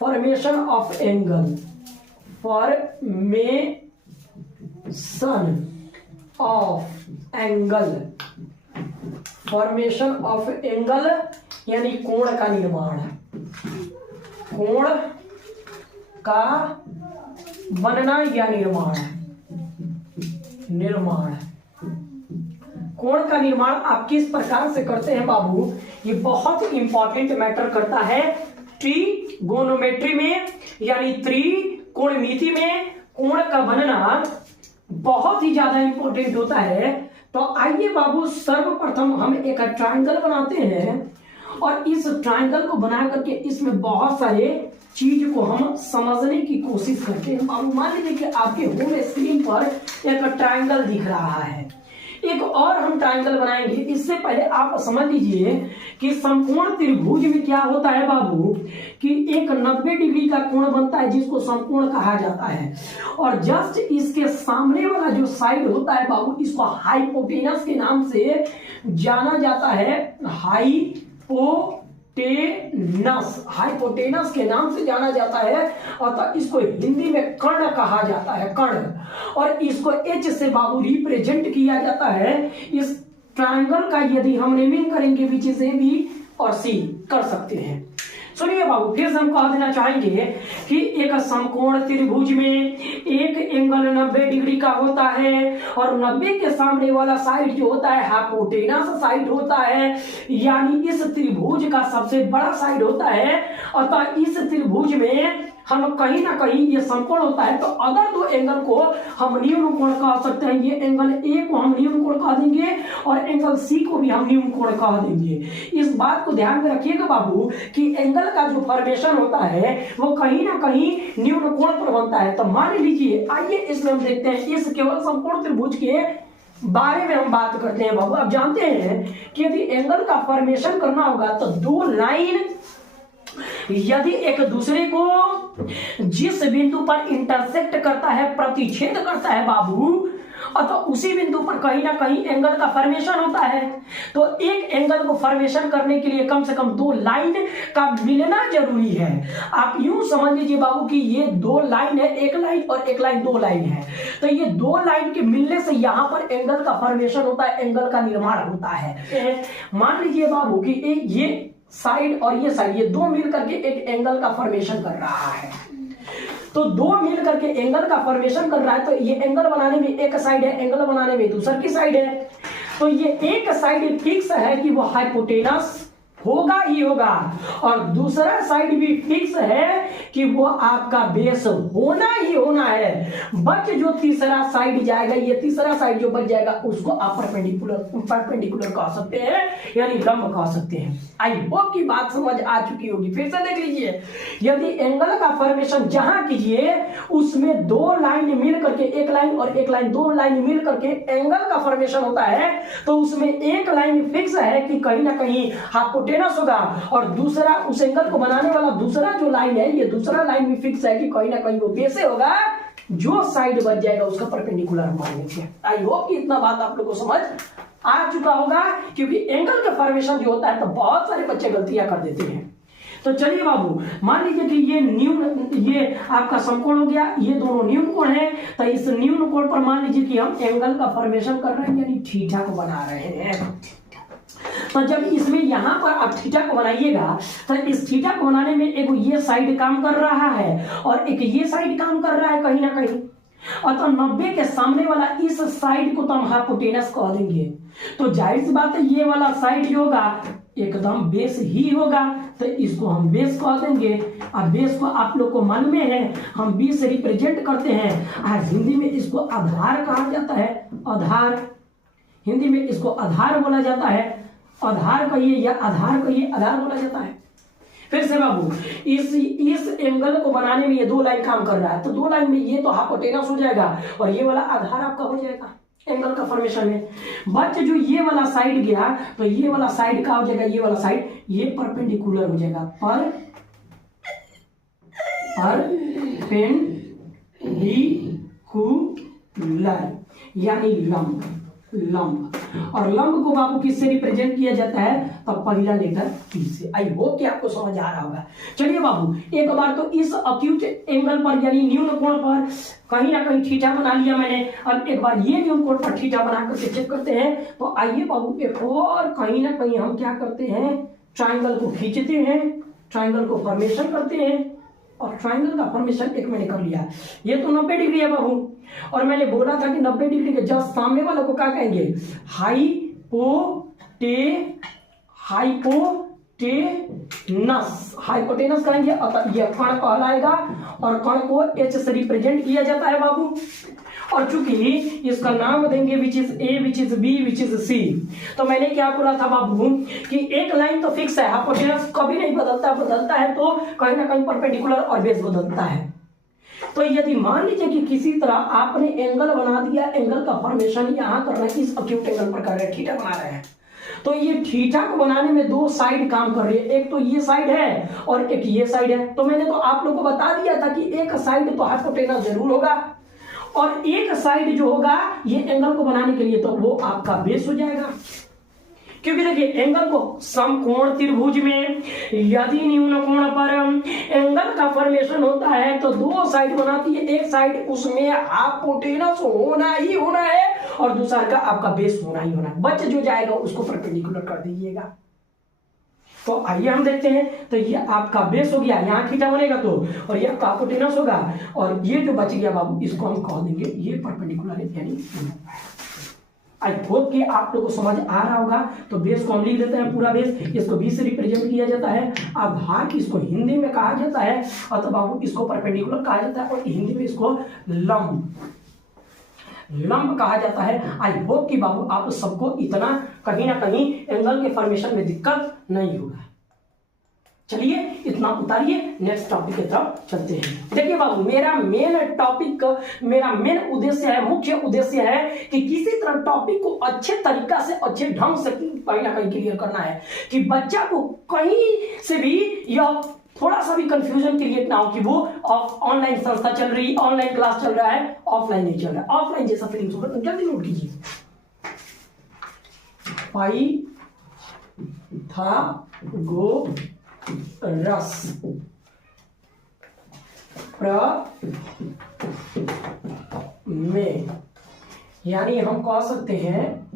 Formation of angle, formation of angle, formation of angle यानी कोण का निर्माण, कोण का बनना या निर्माण, निर्माण। कोण का निर्माण आप किस प्रकार से करते हैं बाबू, ये बहुत इंपॉर्टेंट मैटर करता है ट्रिगोनोमेट्री में, यानी त्रिकोणमिति में कोण का बनना बहुत ही ज्यादा इंपॉर्टेंट होता है। तो आइए बाबू सर्वप्रथम हम एक ट्रायंगल बनाते हैं और इस ट्रायंगल को बना करके इसमें बहुत सारे चीज को हम समझने की कोशिश करते हैं। अब मान लीजिए कि आपके होम स्क्रीन पर एक ट्रायंगल दिख रहा है, एक और हम ट्रायंगल बनाएंगे। इससे पहले आप समझ लीजिए कि समकोण त्रिभुज में क्या होता है बाबू, कि एक 90 डिग्री का कोण बनता है जिसको समकोण कहा जाता है, और जस्ट इसके सामने वाला जो साइड होता है बाबू, इसको हाइपोटेनस के नाम से जाना जाता है। हाइपोटेनस के नाम से जाना जाता है, अतः इसको हिंदी में कर्ण कहा जाता है, कर्ण। और इसको एच से बाबू रिप्रेजेंट किया जाता है। इस ट्रायंगल का यदि हम नेमिंग करेंगे विच इज ए बी और सी कर सकते हैं। सुनिए बाबू, फिर से हम कह देना चाहेंगे कि एक समकोण त्रिभुज में एक एंगल 90 डिग्री का होता है और 90 के सामने वाला साइड जो होता है हाइपोटेनस साइड होता है, यानी इस त्रिभुज का सबसे बड़ा साइड होता है। अतः इस त्रिभुज में हम कहीं ना कहीं ये समकोण होता है, तो अगर दो एंगल को हम न्यून कोण कह सकते हैं। ये एंगल ए को हम न्यून कोण कह देंगे और एंगल सी को भी हम न्यून कोण कह देंगे। इस बात को ध्यान में रखिएगा बाबू कि एंगल का जो फॉर्मेशन होता है वो कहीं ना कहीं न्यून कोण पर बनता है। तो मान लीजिए, आइए इसमें हम देखते हैं, इस केवल समकोण त्रिभुज के बारे में हम बात करते हैं बाबू। अब जानते हैं कि यदि एंगल का फॉर्मेशन करना होगा तो दो लाइन यदि एक दूसरे को जिस बिंदु पर इंटरसेक्ट करता है, प्रतिच्छेद करता है बाबू, तो उसी बिंदु पर कहीं ना कहीं एंगल का फॉर्मेशन होता है। तो एक एंगल को फॉर्मेशन करने के लिए कम से कम दो लाइन का मिलना जरूरी है। आप यूं समझ लीजिए बाबू कि ये दो लाइन है, एक लाइन और एक लाइन, दो लाइन है। तो ये दो लाइन के मिलने से यहां पर एंगल का फॉर्मेशन होता है, एंगल का निर्माण होता है। मान लीजिए बाबू कि ये साइड और ये साइड, ये दो मिल करके एक एंगल का फॉर्मेशन कर रहा है। तो दो मिल करके एंगल का फॉर्मेशन कर रहा है, तो ये एंगल बनाने में एक साइड है, एंगल बनाने में दूसरी की साइड है। तो ये एक साइड फिक्स है कि वो हाइपोटेनस होगा ही होगा, और दूसरा साइड भी फिक्स है कि वो आपका बेस होना ही होना है। बच जो तीसरा साइड जाएगा, ये तीसरा साइड जो बच जाएगा उसको आप परपेंडिकुलर कह सकते हैं, यानी लंब कह सकते हैं। आई होप की बात समझ आ चुकी होगी। फिर से देख लीजिए, यदि एंगल का फॉर्मेशन जहां कीजिए उसमें दो लाइन मिल करके, एक लाइन और एक लाइन, दो लाइन मिल करके एंगल का फॉर्मेशन होता है, तो उसमें एक लाइन फिक्स है कि कहीं ना कहीं हाइपोटेनस होगा, और दूसरा उस एंगल को बनाने वाला दूसरा जो लाइन है, ये दूसरा लाइन भी फिक्स है कि कहीं ना कहीं वो बेस होगा, जो साइड बच जाएगा उसका परपेंडिकुलर मान लीजिए। आई होप कि इतना बात आप लोग को समझ आ चुका होगा, क्योंकि एंगल का फॉर्मेशन जो होता है तो बहुत सारे बच्चे गलतियां कर देते हैं। तो चलिए बाबू, मान लीजिए कि ये आपका समकोण हो गया, ये दोनों न्यून कोण है। तो इस न्यून कोण पर मान लीजिए कि हम एंगल का फॉर्मेशन कर रहे हैं, यानी थीटा को बना रहे हैं। तो जब इसमें यहां पर आप थीटा को बनाइएगा, तो इस थीटा को बनाने में एक ये साइड काम कर रहा है और एक ये साइड काम कर रहा है कहीं ना कहीं। और तो 90 के सामने वाला इस साइड को तो हम हाइपोटेनस कह देंगे। तो जाहिर सी बात है ये वाला साइड जो होगा एकदम बेस ही होगा, तो इसको हम बेस कह देंगे। अब बेस को आप लोग को मन में है, हम बी से रिप्रेजेंट करते हैं। आज हिंदी में इसको आधार कहा जाता है, आधार, हिंदी में इसको आधार बोला जाता है। आधार कहिए या आधार कहिए, आधार बोला जाता है। फिर से बाबू, इस एंगल को बनाने में ये दो लाइन काम कर रहा है, तो दो लाइन में ये तो हाइपोटेनस हो जाएगा और ये वाला आधार आपका हो जाएगा एंगल का फॉर्मेशन में। बट जो ये वाला साइड गया, तो ये वाला साइड का हो जाएगा, ये वाला साइड ये परपेंडिकुलर हो जाएगा, परपेंडिकुलर यानी लंब, लंब। और लंब को बाबू किससे रिप्रेजेंट किया जाता है? तो पहला लेटर पी से। आई होप कि आपको समझ आ रहा होगा। चलिए बाबू एक बार तो इस अक्यूट एंगल पर यानी न्यून कोण पर कहीं ना कहीं थीटा बना लिया मैंने। अब एक बार ये न्यून कोण पर थीटा बना करके चेक करते हैं। तो आइए बाबू एक और कहीं ना कहीं हम क्या करते हैं, ट्राइंगल को खींचते हैं, ट्राइंगल को फॉर्मेशन करते हैं। और ट्राइंगल का फॉर्मेशन एक मैंने कर लिया। ये तो 90 डिग्री है बाबू। और मैंने बोला था कि 90 डिग्री के जस्ट सामने वाला को क्या कहेंगे? हाइपोटेनस कहेंगे। अतः यह कण कहलाएगा और कण को H से रिप्रेजेंट किया जाता है बाबू। और चूंकि इसका नाम देंगे which is A, which is B, which is C. तो मैंने क्या बोला था बाबू कि एक लाइन तो फिक्स है, हाइपोटेनस कभी नहीं बदलता, बदलता है तो कहीं ना कहीं परपेंडिकुलर और बेस बदलता है। तो यदि मान लीजिए कि किसी तरह आपने एंगल बना दिया, एंगल का फॉर्मेशन यहाँ करना है, इस अक्यूट एंगल पर कर रहे हैं, थीटा बना रहे हैं, तो ये थीटा को बनाने में दो साइड काम कर रही है। एक तो ये साइड है और एक ये साइड है। तो मैंने तो आप लोगों को बता दिया था कि एक साइड तो हाइपोटेनस जरूर होगा और एक साइड जो होगा ये एंगल को बनाने के लिए तो वो आपका बेस हो जाएगा। क्योंकि देखिए एंगल को समकोण त्रिभुज में यदि न्यून कोण पर एंगल का फॉर्मेशन होता है तो दो साइड बनाती है। एक साइड उसमें हाइपोटेनस होना ही होना है और दूसरा का आपका बेस होना ही होना है। बच जो जाएगा उसको परपेंडिकुलर कर दीजिएगा। तो आइए हम देखते हैं। तो ये आपका बेस हो गया, यहाँ थीटा बनेगा तो, और ये आपका हाइपोटेनस होगा और ये जो बच गया बाबू इसको हम कह देंगे ये परपेंडिकुलर है यानी। आई होप कि आप लोगों को समझ आ रहा होगा। तो बेस को हम लिख देते हैं पूरा बेस, इसको बी से रिप्रेजेंट किया जाता है। आधार इसको हिंदी में कहा जाता है और तो बाबू इसको परपेंडिकुलर कहा जाता है और हिंदी में इसको लंब कहा जाता है। आई होप कि बाबू आप सबको इतना कहीं ना कहीं एंगल के फॉर्मेशन में दिक्कत नहीं होगा। चलिए इतना उतारिए, नेक्स्ट टॉपिक की तरफ चलते हैं। देखिए बाबू मेरा मेन उद्देश्य है, मुख्य उद्देश्य है कि किसी तरह टॉपिक को अच्छे तरीका से, अच्छे ढंग से कहीं ना कहीं क्लियर करना है कि बच्चा को कहीं से भी या थोड़ा सा भी कंफ्यूजन क्रिएट ना हो कि वो ऑनलाइन संस्था चल रही, ऑनलाइन क्लास चल रहा है, ऑफलाइन नहीं चल रहा है। ऑफलाइन जैसा फीलिंग्स होगा जल्दी नोट कीजिए। पाइथागोरस में यानी हम कह सकते हैं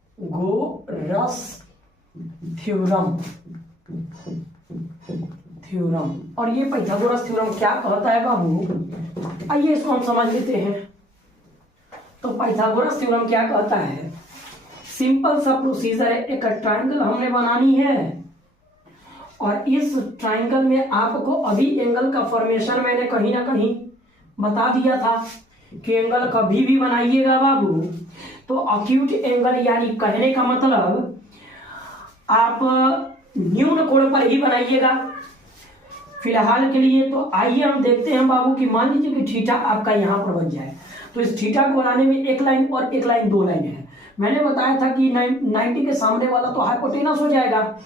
पाइथागोरस थ्योरम। और ये पाइथागोरस थ्योरम क्या कहता है बाबू, आइए इसको हम समझ लेते हैं। तो पाइथागोरस थ्योरम क्या कहता है, सिंपल सा प्रोसीजर है। एक ट्रायंगल हमने बनानी है और इस ट्रायंगल में आपको अभी एंगल का फॉर्मेशन मैंने कहीं ना कहीं बता दिया था कि एंगल कभी भी बनाइएगा बाबू तो अक्यूट एंगल यानी कहने का मतलब आप न्यून कोण पर ही बनाइएगा फिलहाल के लिए। तो आइए हम देखते हैं बाबू कि मान लीजिए कि थीटा आपका यहाँ पर बन जाए तो इस थीटा को बनाने में एक लाइन और एक लाइन, दो लाइन है। मैंने बताया था कि 90 के सामने वाला तो हाइपोटेनस हो जाएगा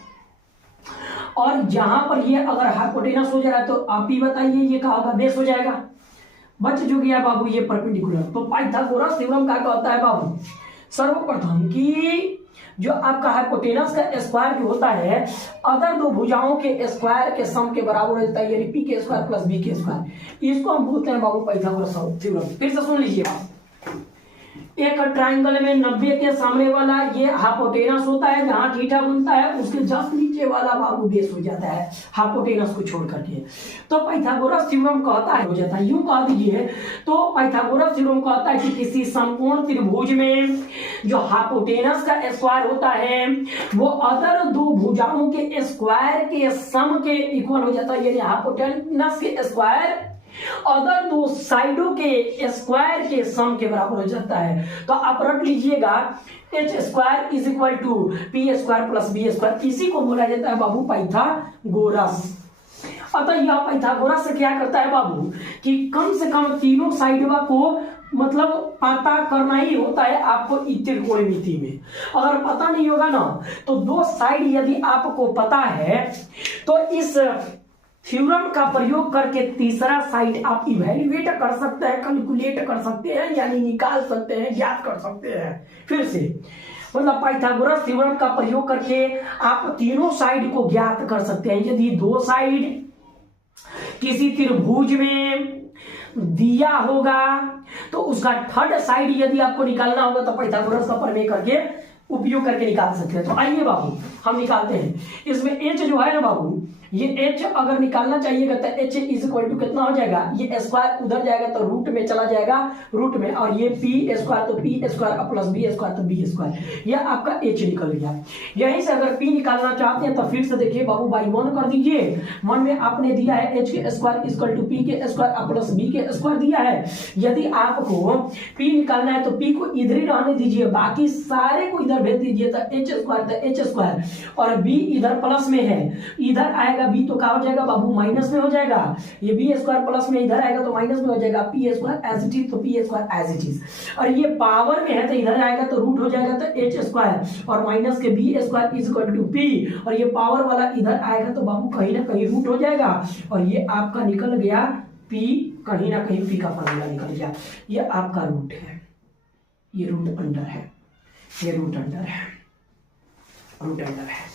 और जहां पर ये अगर हाइपोटेनस हो जा रहा है तो आप ही बताइए ये कहा होगा, बेस हो जाएगा। बच जो गया बाबू ये परपेंडिकुलर। तो पाइथागोरस थ्योरम क्या कहता है बाबू, सर्वप्रथम कि जो आपका हाइपोटेनस का स्क्वायर जो होता है अदर दो भुजाओं के स्क्वायर के सम के बराबर होता है, यानी पी के स्क्वायर प्लस बी के स्क्वायर। इसको हम बोलते हैं बाबू पाइथागोरस थ्योरम। फिर से सुन लीजिएगा, एक ट्रायंगल में 90 के सामने वाला ये हाइपोटेनस होता है, जहां थीटा बनता है उसके जस्ट नीचे वाला बाबू बेस हो जाता है हाइपोटेनस को छोड़ करके। तो पाइथागोरस थ्योरम कहता है, हो जाता है यूं कह दीजिए। तो पाइथागोरस थ्योरम कहता है कि किसी समकोण त्रिभुज में जो हाइपोटेनस का स्क्वायर होता है वो अदर दो भुजाओं के स्क्वायर के सम के इक्वल हो जाता है, यानी हाइपोटेनस के स्क्वायर अदर दो साइडों के स्क्वायर के सम के बराबर हो जाता है। तो आप रख लीजिएगा H square is equal to P square plus B square. इसी को बोला जाता है बाबू पाइथागोरस। अतः यह पाइथागोरस से क्या करता है बाबू कि कम से कम तीनों साइडवा को मतलब पता करना ही होता है आपको त्रिकोणमिति में। अगर पता नहीं होगा ना तो दो साइड यदि आपको पता है तो इस थ्योरम का प्रयोग करके तीसरा साइड आप इवेल्युएट कर सकते हैं, कैलकुलेट कर सकते हैं, यानी निकाल सकते हैं, ज्ञात कर सकते हैं। फिर से मतलब पाइथागोरस थ्योरम का प्रयोग करके आप तीनों साइड को ज्ञात कर सकते हैं। यदि दो साइड किसी त्रिभुज में दिया होगा तो उसका थर्ड साइड यदि आपको निकालना होगा तो पाइथागोरस का प्रमेय करके उपयोग करके निकाल सकते हैं। तो आइए बाबू हम निकालते हैं। इसमें h जो है ना बाबू, ये h अगर निकालना चाहिएगा तो h इज इक्वल टू कितना हो जाएगा, ये स्क्वायर उधर जाएगा तो रूट में चला जाएगा, रूट में, और ये p स्क्वायर तो p square plus b square तो b स्क्वायर, यह आपका h निकल गया। यहीं से अगर p निकालना चाहते हैं तो फिर से देखिए बाबू बाई 1 कर दीजिए। 1 में आपने दिया है h के स्क्वायर इक्वल टू p के स्क्वायर प्लस b के स्क्वायर दिया है। यदि आपको p निकालना है तो p को इधर ही रहने दीजिए, बाकी सारे को इधर भेज दीजिए, तो h स्क्वायर तो h स्क्वायर, और b इधर प्लस में है, इधर आएगा b तो क्या हो जाएगा बाबू, माइनस में हो जाएगा। ये b स्क्वायर प्लस में इधर आएगा तो माइनस में हो जाएगा, p square as it is तो p square as it is, और ये पावर में है तो इधर आएगा तो रूट हो जाएगा तो h स्क्वायर, और माइनस के b square is equal to p, और ये पावर वाला इधर आएगा तो बाबू कहीं ना कहीं रूट हो जाएगा, और ये आपका निकल गया p, कहीं ना कहीं p का फॉर्मूला निकल गया। ये आपका रूट है, ये रूट अंडर है, ये रूट अंडर है, रूट अंडर है।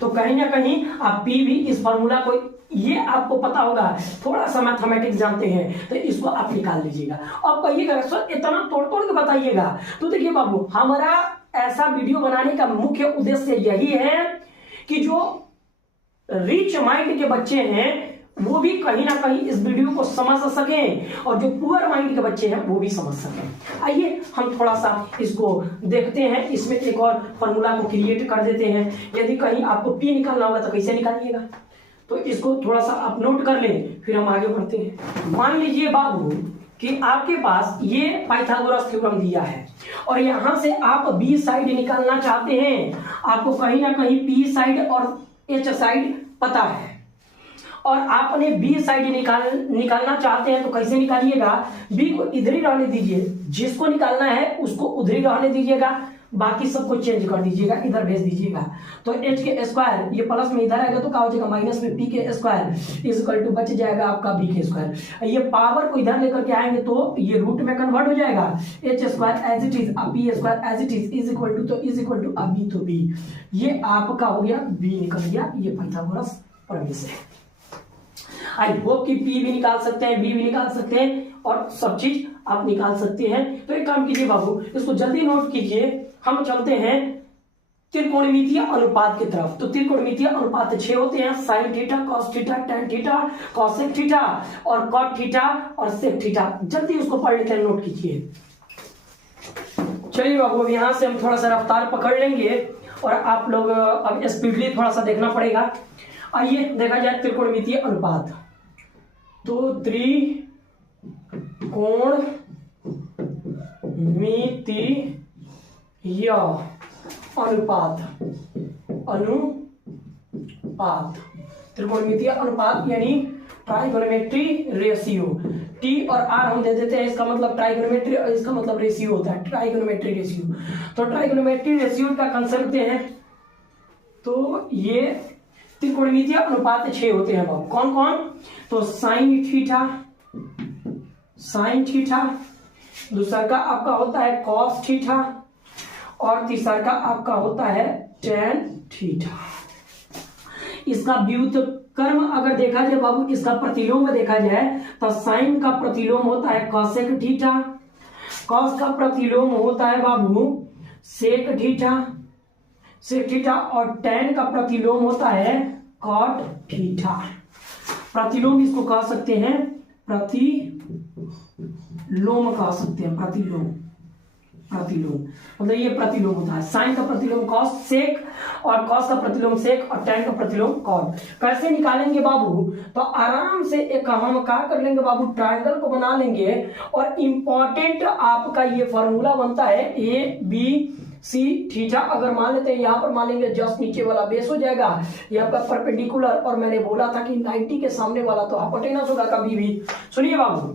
तो कहीं ना कहीं आप p भी इस फॉर्मूला को, ये आपको पता होगा, थोड़ा सा मैथमेटिक्स जानते हैं तो इसको आप निकाल लीजिएगा। अब कहिएगा सर इतना तोड़ तोड़ के बताइएगा, तो देखिए बाबू हमारा ऐसा वीडियो बनाने का मुख्य उद्देश्य यही है कि जो रिच माइंड के बच्चे हैं वो भी कहीं ना कहीं इस वीडियो को समझ सकें, और जो पुअर माइंड के बच्चे हैं वो भी समझ सकें। आइए हम थोड़ा सा इसको देखते हैं। इसमें एक और फॉर्मूला को क्रिएट कर देते हैं। यदि कहीं आपको p निकालना होगा तो कैसे निकालिएगा, तो इसको थोड़ा सा आप नोट कर लें, फिर हम आगे बढ़ते हैं। मान लीजिए बाबू कि आपके पास ये पाइथागोरस थ्योरम दिया है और यहां से आप b साइड निकालना चाहते हैं। आपको कहीं ना कहीं p साइड और h साइड पता है, और आपने b साइड निकालना चाहते हैं तो कैसे निकालिएगा, b को इधर ही रहने दीजिए, जिसको निकालना है उसको उधर ही रहने दीजिएगा, बाकी सबको चेंज कर दीजिएगा, इधर भेज दीजिएगा। तो h के स्क्वायर ये प्लस में इधर आएगा तो क्या हो जाएगा, माइनस में p के स्क्वायर इज इक्वल टू बच जाएगा आपका b के स्क्वायर। ये पावर को इधर लेकर के आएंगे तो ये रूट में कन्वर्ट हो जाएगा, h square as it is p square as it is equal to, तो इज इक्वल टू b तो b, ये आपका हो गया b निकल गया। ये पाइथागोरस प्रमेय है। आई होप कि p भी निकाल सकते हैं, b भी निकाल सकते हैं, और सब चीज आप निकाल सकते हैं। तो एक काम कीजिए बाबू, इसको जल्दी नोट कीजिए। हम चलते हैं त्रिकोणमितीय अनुपात की तरफ। तो त्रिकोणमितीय अनुपात 6 होते हैं, sine theta, cos theta, tan theta, cosec theta और कॉट थीटा और सेक थीटा। जल्दी उसको पढ़ लेते हैं, नोट कीजिए। चलिए बाबू अब यहाँ से हम थोड़ा सा रफ्तार पकड़ लेंगे और आप लोग अब स्पीडली थोड़ा सा देखना पड़ेगा। आइए देखा जाए त्रिकोणमितीय अनुपात। तो त्रिकोणमितीय अनुपात, त्रिकोणमितीय अनुपात यानी ट्राइगोनोमेट्री रेशियो। टी और आर हम दे देते हैं, इसका मतलब ट्राइगोनोमेट्री और इसका मतलब रेशियो होता है, ट्राइगोनोमेट्री रेशियो। तो ट्राइगोनोमेट्री रेशियो का कंसेप्ट हैं। तो ये त्रिकोणमितीय अनुपात 6 होते हैं बाबू। कौन कौन, तो साइन थीटा, दूसरा का आपका होता है कॉस थीटा, और तीसरा का आपका होता है टैन थीटा। इसका व्युत्क्रम अगर देखा जाए बाबू, इसका प्रतिलोम देखा जाए तो साइन का प्रतिलोम होता है कॉसेक थीटा, कॉस का प्रतिलोम होता है बाबू सेक थीटा, और टैन का प्रतिलोम होता है कॉट थीटा। प्रतिलोम इसको कह सकते हैं, प्रतिलोम कह सकते हैं, प्रतिलोम मतलब ये प्रतिलोम होता है। साइन का प्रतिलोम कॉस सेक, और कॉस का प्रतिलोम सेक, और टैन का प्रतिलोम कॉट। कैसे निकालेंगे बाबू, तो आराम से एक हम क्या कर लेंगे बाबू, ट्रायंगल को बना लेंगे, और इंपॉर्टेंट आपका ये फॉर्मूला बनता है ए बी सी थीटा। अगर मान लेते हैं यहाँ पर मान लेंगे, जस्ट नीचे वाला बेस हो जाएगा, यहाँ पर परपेंडिकुलर, और मैंने बोला था कि 90 के सामने वाला तो हाइपोटेनस होगा कभी भी। सुनिए बाबू,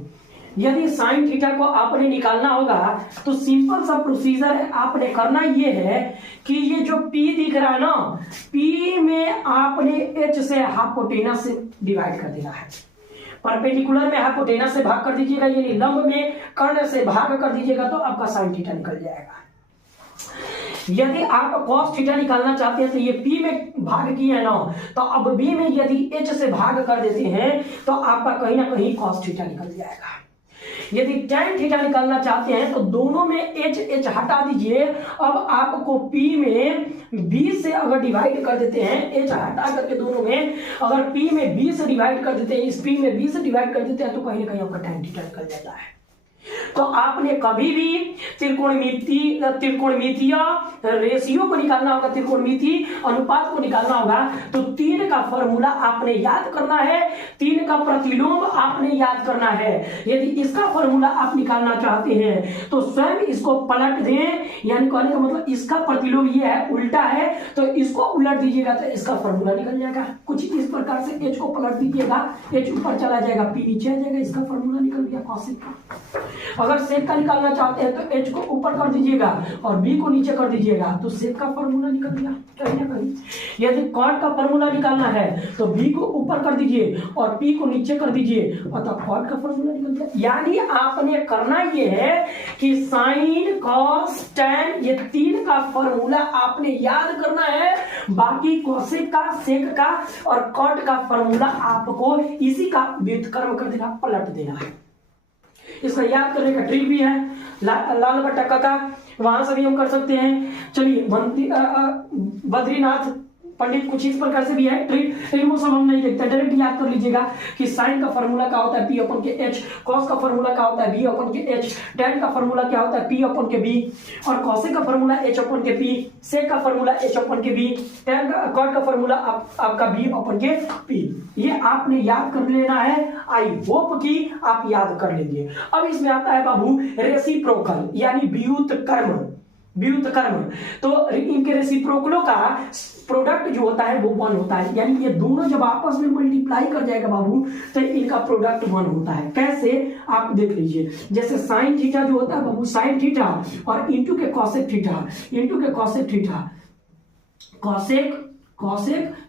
यदि साइन थीटा को आपने निकालना होगा तो सिंपल सा प्रोसीजर है, आपने करना ये है कि ये जो P दिख रहा है ना, P में आपने H से हाइपोटेनस से डिवाइड कर देना है। परपेंडिकुलर में हाइपोटेनस से भाग कर दीजिएगा, यानी लंब में कर्ण से भाग कर दीजिएगा तो आपका साइन थीटा निकल जाएगा। यदि आप cos थीटा निकालना चाहते हैं तो ये P में भाग किया है ना, तो अब B में यदि H से भाग कर देते हैं तो आपका कहीं ना कहीं cos थीटा निकल जाएगा। यदि tan थीटा निकालना चाहते हैं तो दोनों में H हटा दीजिए। अब आपको P में B से अगर डिवाइड कर देते हैं, H हटा करके दोनों में अगर P में B से डिवाइड कर देते हैं, इस P में B से डिवाइड कर देते हैं तो कहीं ना कहीं आपका tan थीटा निकल जाता है। तो आपने कभी भी त्रिकोणमितीय रेशियो को निकालना होगा, त्रिकोणमितीय अनुपात को निकालना होगा तो 3 का फॉर्मूला आपने याद करना है, 3 का प्रतिलोम आपने याद करना है। यदि इसका फॉर्मूला आप निकालना चाहते हैं तो स्वयं इसको पलट दें, यानी कहने का मतलब इसका प्रतिलोम ये है, उल्टा है, तो इसको उलट दीजिएगा तो इसका फॉर्मूला निकल जाएगा। कुछ इस प्रकार से H को पलट दीजिएगा, H ऊपर चला जाएगा, P नीचे आ जाएगा, इसका फॉर्मूला निकल गया कॉसेक का। अगर सेक का निकालना चाहते हैं तो H को ऊपर कर दीजिएगा और B को नीचे कर दीजिएगा तो सेक का फॉर्मूला निकल गया कहीं ना कहीं। यदि कॉट का फॉर्मूला निकालना है तो B को ऊपर कर दीजिए और P को नीचे कर दीजिए और तब कॉट का फॉर्मूला निकल गया। यानी आपने करना ये है कि साइन कॉस टैन ये 3 का फॉर्मूला आपने याद करना है, बाकी कोसेक का, सेक का और कॉट का फॉर्मूला आपको इसी का व्युत्क्रम कर देना, पलट देना है। इसका याद करने का ट्रिक भी है, लाल बट्टा का, वहां से भी हम कर सकते हैं। चलिए बद्रीनाथ पंडित कुछ इस प्रकार से भी है ट्रिक, लेकिन वो सब हम नहीं देखते, डायरेक्ट याद कर लीजिएगा कि साइन का फॉर्मूला क्या होता है P अपन के H, कॉस का फॉर्मूला क्या होता है B अपन के H, tan का फॉर्मूला क्या होता है P अपन के B और कॉसेक का फॉर्मूला H अपन के P, सेक का फॉर्मूला H अपन के B, tan का कॉट का फॉर्मूला आपका B अपन के P। ये आपने याद कर लेना है, आई होप कि आप याद कर लेंगे। अब इसमें आता है बाबू रेसिप्रोकल यानी व्युत्क्रम। तो इनके रेसिप्रोकलों का प्रोडक्ट जो होता है वो 1 होता है, यानी ये दोनों जब आपस में मल्टीप्लाई कर जाएगा बाबू तो इनका प्रोडक्ट 1 होता है। कैसे आप देख लीजिए, जैसे साइन थीटा जो होता है बाबू, साइन थीटा और इंटू के कॉसेक थीटा, इंटू के कॉसेक थीटा, कॉसेक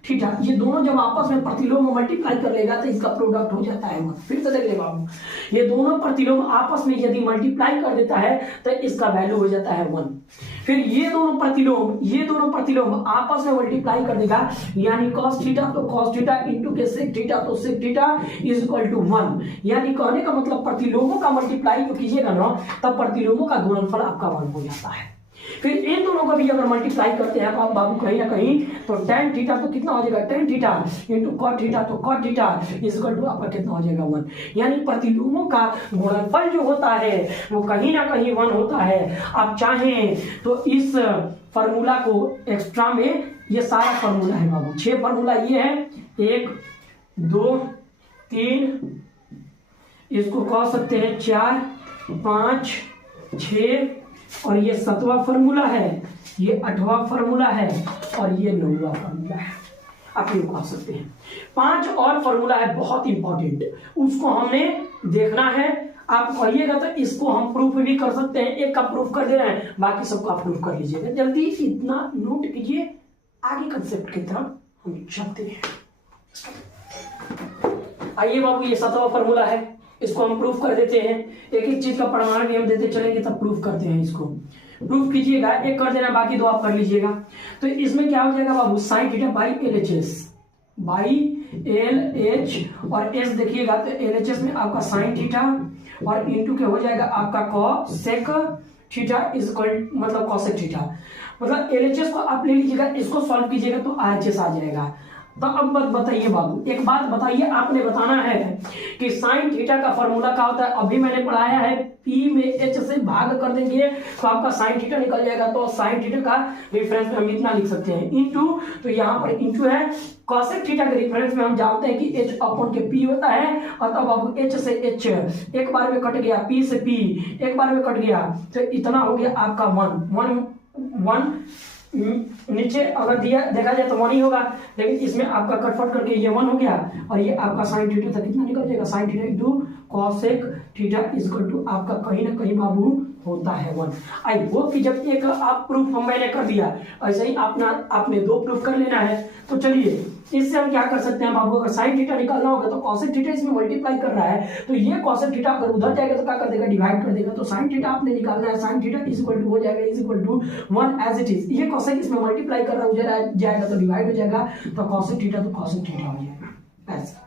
थीटा, ये दोनों जब आपस में प्रतिलोम मल्टीप्लाई कर लेगा तो इसका प्रोडक्ट हो जाता है 1। फिर से देख ले बाबू, ये दोनों प्रतिलोम आपस में यदि मल्टीप्लाई कर देता है तो इसका वैल्यू हो जाता है 1। फिर ये दोनों प्रतिलोम आपस में मल्टीप्लाई कर देगा, यानी cos थीटा तो cos थीटा इंटू के sec थीटा तो sec theta is equal to 1। यानी कहने का मतलब प्रतिलोमों का मल्टीप्लाई जो कीजिएगा ना तब प्रतिलोमों का गुणनफल आपका 1 हो जाता है। फिर इन दोनों का भी अगर मल्टीप्लाई करते हैं आप बाबू कहीं ना कहीं तो tan थीटा तो कितना हो जाएगा, tan theta into cot theta तो cot theta is equal to आपका कितना हो जाएगा 1। यानी प्रतिलोमों का गुणनफल जो होता है वो कहीं ना कहीं 1 होता है। आप चाहें तो इस फॉर्मूला को एक्स्ट्रा में, ये सारा फॉर्मूला है बाबू, 6 फॉर्मूला ये है, 1 2 3, इसको कह सकते हैं 4 5 6 और ये 7वां फॉर्मूला है, ये 8वां फॉर्मूला है और ये 9वां फॉर्मूला है। आप ये कह सकते हैं 5 और फॉर्मूला है बहुत इंपॉर्टेंट, उसको हमने देखना है। आप कहिएगा तो इसको हम प्रूफ भी कर सकते हैं, एक का प्रूफ कर दे रहे हैं, बाकी सबको आप प्रूफ कर लीजिएगा। जल्दी इतना नोट कीजिए, आगे कंसेप्ट की तरफ हम चलते हैं। आइए बाबू, ये 7वां फॉर्मूला है, इसको हम प्रूफ कर देते हैं। एक एक चीज का प्रमाण भी हम देते चलेंगे तब प्रूफ करते हैं। इसको प्रूफ कीजिएगा, एक कर देना, बाकी 2 आप कर लीजिएगा। तो इसमें क्या हो जाएगा बाबू, साइन थीटा बाई LHS और एस देखिएगा तो LHS में आपका साइन थीटा और इंटू के हो जाएगा आपका कॉसेक थीटा इज इक्वल मतलब कॉसेक थीटा, मतलब LHS को आप ले लीजिएगा, इसको सॉल्व कीजिएगा तो RHS आ जाएगा। तो अब बताइए बाबू, एक बात बताइए, आपने बताना है कि साइन थीटा का फॉर्मूला क्या होता है। अभी मैंने पढ़ाया है P में H से भाग कर देंगे तो आपका साइन थीटा निकल जाएगा। तो साइन थीटा का रेफरेंस में हम इतना लिख सकते हैं, इंटू, तो यहाँ पर इंटू है, कॉसेक थीटा के रेफरेंस में हम जानते हैं कि H अपॉन के P होता है। और तब बाबू H से H एक बार में कट गया, P से P एक बार में कट गया, तो इतना हो गया आपका 1 नीचे अगर दिया देखा जाए तो 1 ही होगा, लेकिन इसमें आपका कटफट करके ये 1 हो गया और ये आपका साइन थीटा था, कितना निकल जाएगा sine theta into cosec theta equal to आपका कहीं ना कहीं बाबू होता है 1। आई होप कि जब एक आप प्रूफ मैंने कर दिया, ऐसे ही आपने 2 प्रूफ कर लेना है। तो चलिए इससे हम क्या कर सकते हैं बाबू, अगर साइन थीटा निकालना होगा तो कॉसेक थीटा इसमें मल्टीप्लाई कर रहा है, तो ये कॉसेक थीटा अगर उधर जाएगा तो क्या कर देगा, डिवाइड कर देगा। तो साइन थीटा आपने निकालना है, साइन थीटा इक्वल टू हो जाएगा equal to 1 as it is. ये कॉसेक इसमें मल्टीप्लाई कर रहा है, उधर जाएगा तो डिवाइड हो जाएगा, तो कॉसेक थीटा तो कॉसेक थीटा हो जाएगा ऐसे।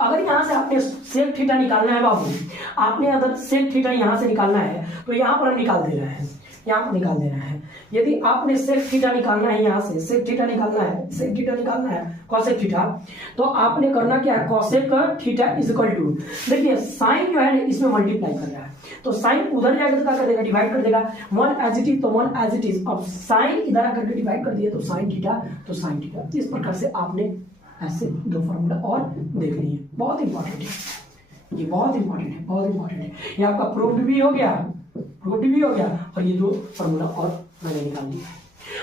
अगर यहाँ से आपने सेक थीटा निकालना है बाबू, आपने अगर सेक थीटा यहाँ से निकालना है तो यहाँ पर हम निकाल दे रहे हैं, यहाँ पर निकाल देना है। यदि आपने सेक थीटा निकालना है, यहाँ से सेक थीटा निकालना है, सेक थीटा निकालना है कॉसेक थीटा, तो आपने करना क्या है, कॉसेक थीटा इक्वल टू, देखिए साइन जो है इसमें मल्टीप्लाई कर रहा है, तो साइन उधर जाएगा तो क्या कर देगा, डिवाइड कर देगा। 1 एज इट इज तो 1 एज इट इज। अब साइन इधर आकर के डिवाइड कर दिया तो साइन थीटा तो साइन थीटा। इस प्रकार से आपने ऐसे 2 फॉर्मूला और देख लिए, बहुत इंपॉर्टेंट है ये, बहुत इंपॉर्टेंट है, बहुत इंपॉर्टेंट है। ये आपका प्रूव्ड भी हो गया, प्रूव्ड भी हो गया, और ये 2 फॉर्मूला और मैंने निकाल दिया।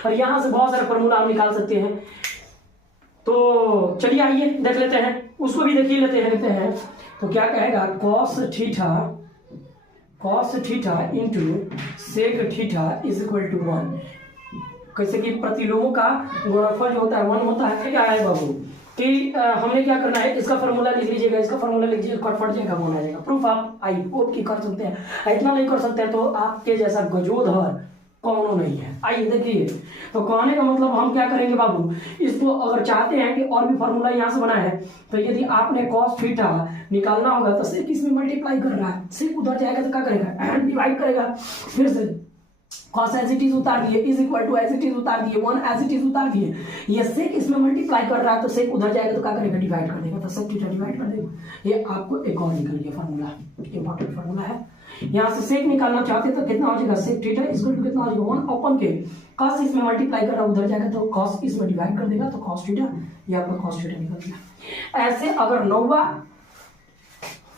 और यहाँ से बहुत सारे फॉर्मूला हम निकाल सकते हैं। तो चलिए आइए देख लेते हैं, उसको भी देखिए लेते हैं। तो क्या कहेगा, cos theta into sec theta is equal to 1। कैसे कि प्रतिलोमों का गुणनफल जो होता है 1 होता है। क्या है बाबू कि हमने क्या करना है, इसका फॉर्मूला लिख लीजिएगा, इसका फॉर्मूला लिख लीजिएगा, कट फट जाएगा, बन आ जाएगा। प्रूफ आप आई होप की कर सकते हैं, इतना नहीं कर सकते हैं तो आपके जैसा गजोधर कौन नहीं है। आइए देखिए, तो कहने का मतलब हम क्या करेंगे बाबू, इसको अगर चाहते हैं कि और भी फॉर्मूला यहाँ से बना है, तो यदि आपने कॉस थीटा निकालना होगा तो सेक इसमें मल्टीप्लाई कर रहा है, सेक उधर जाएगा तो क्या करेगा, डिवाइड करेगा। फिर से कॉस एज इट इज उतार दिए, is equal to as it is उतार दिए, 1 एज इट इज उतार दिए। ये सेक इसमें मल्टीप्लाई कर रहा है तो सेक उधर जाएगा तो क्या करेगा, डिवाइड कर देगा, तो सेक थीटा डिवाइड कर देगा। ये आपको एक और निकल गया फॉर्मूला, इंपॉर्टेंट फॉर्मूला है। यहाँ से सेक निकालना चाहते तो कितना हो जाएगा, सेक थीटा इक्वल टू कितना हो जाएगा, 1 अपन के कॉस इसमें मल्टीप्लाई कर रहा है, उधर जाएगा तो कॉस इसमें डिवाइड कर देगा, तो कॉस थीटा, ये आपका कॉस थीटा निकल गया। ऐसे अगर 9वां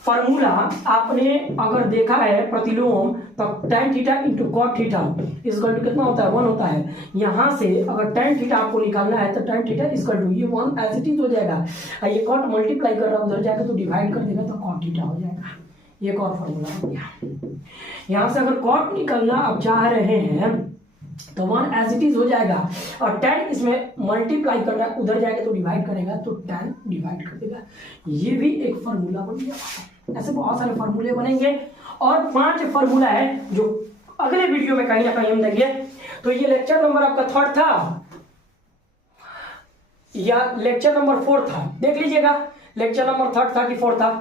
फॉर्मूला आपने अगर देखा है प्रतिलोम, तो tan theta into cot theta equal to कितना होता है, 1 होता है। यहाँ से अगर tan थीटा आपको निकालना है तो tan थीटा इक्वल टू ये 1 एज इट इज हो जाएगा, ये कॉट मल्टीप्लाई कर रहा है, उधर जाएगा तो डिवाइड कर देगा, तो कॉट थीटा हो जाएगा। ये एक और फॉर्मूला हो गया। यहाँ से अगर कॉट निकालना आप चाह रहे हैं तो 1 एज इट इज हो जाएगा, और tan इसमें मल्टीप्लाई कर रहा है, उधर जाएगा तो डिवाइड करेगा, तो tan डिवाइड कर देगा। ये भी एक फॉर्मूला बन गया। ऐसे बहुत सारे फॉर्मूले बनेंगे, और 5 फॉर्मूला है जो अगले वीडियो में कहीं ना कहीं हम देंगे। तो ये लेक्चर नंबर आपका 3rd था या लेक्चर नंबर 4 था, देख लीजिएगा लेक्चर नंबर 3rd था कि 4 था,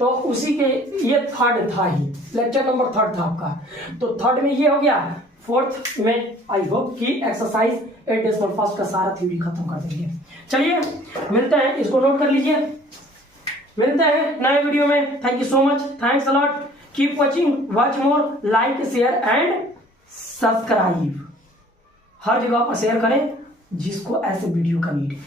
तो उसी के ये 3rd था ही, लेक्चर नंबर 3rd था आपका। तो 3rd में ये हो गया, 4th में आई होप कि एक्सरसाइज 8.1 का सारा थ्योरी खत्म कर देंगे। चलिए मिलते हैं, इसको नोट कर लीजिए, मिलते हैं नए वीडियो में। Thank you so much, thanks a lot, keep watching, watch more, like share and subscribe. हर जगह पर शेयर करें जिसको ऐसे वीडियो का नीड है।